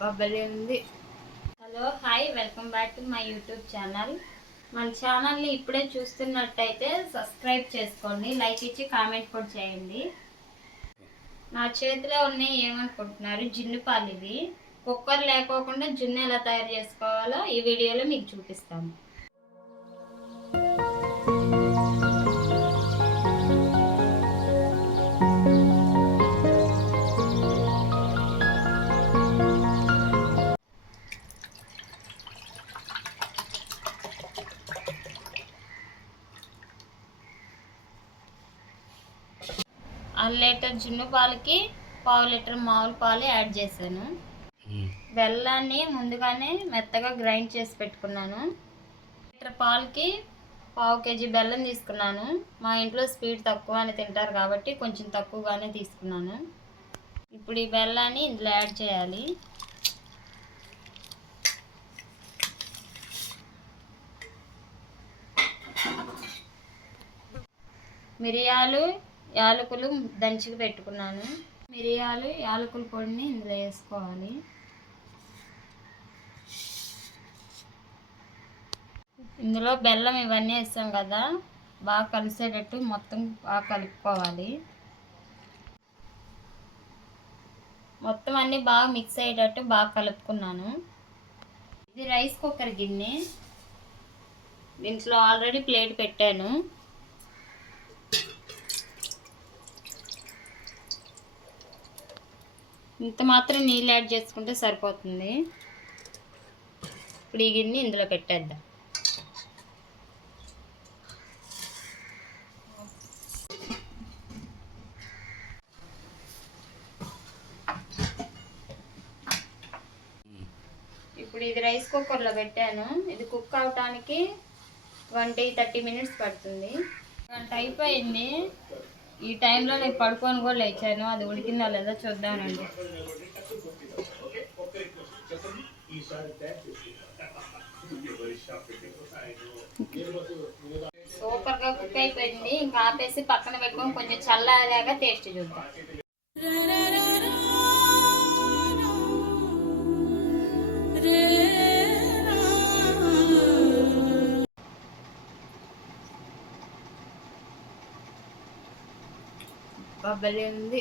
బొబ్బలి ఉంది. Hello hi welcome back to my YouTube channel. మన ఛానల్ని ఇప్పుడే చూస్తున్నట్టయితే సబ్స్క్రైబ్ చేసుకోండి లైక్ ఇచ్చి కామెంట్ కూడా చేయండి. నా చేతిలో ఉన్నాయి ఏమనుకుంటున్నారు? జున్ను పాలు ఇవి. కుక్కర్ లేకోకుండా జున్ను ఎలా తయారు చేసుకోవాలో ఈ వీడియోలో మీకు చూపిస్తాము లీటర్ జున్ను పాలకి పావు లీటర్ మామూలు పాలు యాడ్ చేశాను. బెల్లాన్ని ముందుగానే మెత్తగా గ్రైండ్ చేసి పెట్టుకున్నాను. లీటర్ పాలకి పావు కేజీ బెల్లం తీసుకున్నాను. మా ఇంట్లో స్వీట్ తక్కువ అని తింటారు కాబట్టి కొంచెం తక్కువగానే తీసుకున్నాను. ఇప్పుడు ఈ బెల్లాన్ని ఇందులో యాడ్ చేయాలి. మిరియాలు యాలకులు దంచికి పెట్టుకున్నాను. మిరియాలు యాలకుల పొడిని ఇందులో వేసుకోవాలి. ఇందులో బెల్లం ఇవన్నీ వేస్తాం కదా బాగా కలిసేటట్టు మొత్తం బాగా కలుపుకోవాలి. మొత్తం అన్నీ బాగా మిక్స్ అయ్యేటట్టు బాగా కలుపుకున్నాను. ఇది రైస్ కుక్కర్ గిన్నె. దీంట్లో ఆల్రెడీ ప్లేట్ పెట్టాను. ఇంత మాత్రం నీళ్ళు యాడ్ చేసుకుంటే సరిపోతుంది. ఇప్పుడు ఈ గిన్నె ఇందులో పెట్టేద్దాం. ఇప్పుడు ఇది రైస్ కుక్కర్లో పెట్టాను. ఇది కుక్ అవటానికి ట్వంటీ థర్టీ మినిట్స్ పడుతుంది. గంట అయిపోయింది ఈ టైంలో నేను పడుకొని కూడా లేచాను. అది ఉడికిందా లేదా చూద్దామండి. సూపర్గా కుక్ అయిపోయింది. ఇంకా ఆపేసి పక్కన పెట్టుకొని కొంచెం చల్లగా టేస్ట్ చూద్దాం. అబ్బా భలే ఉంది.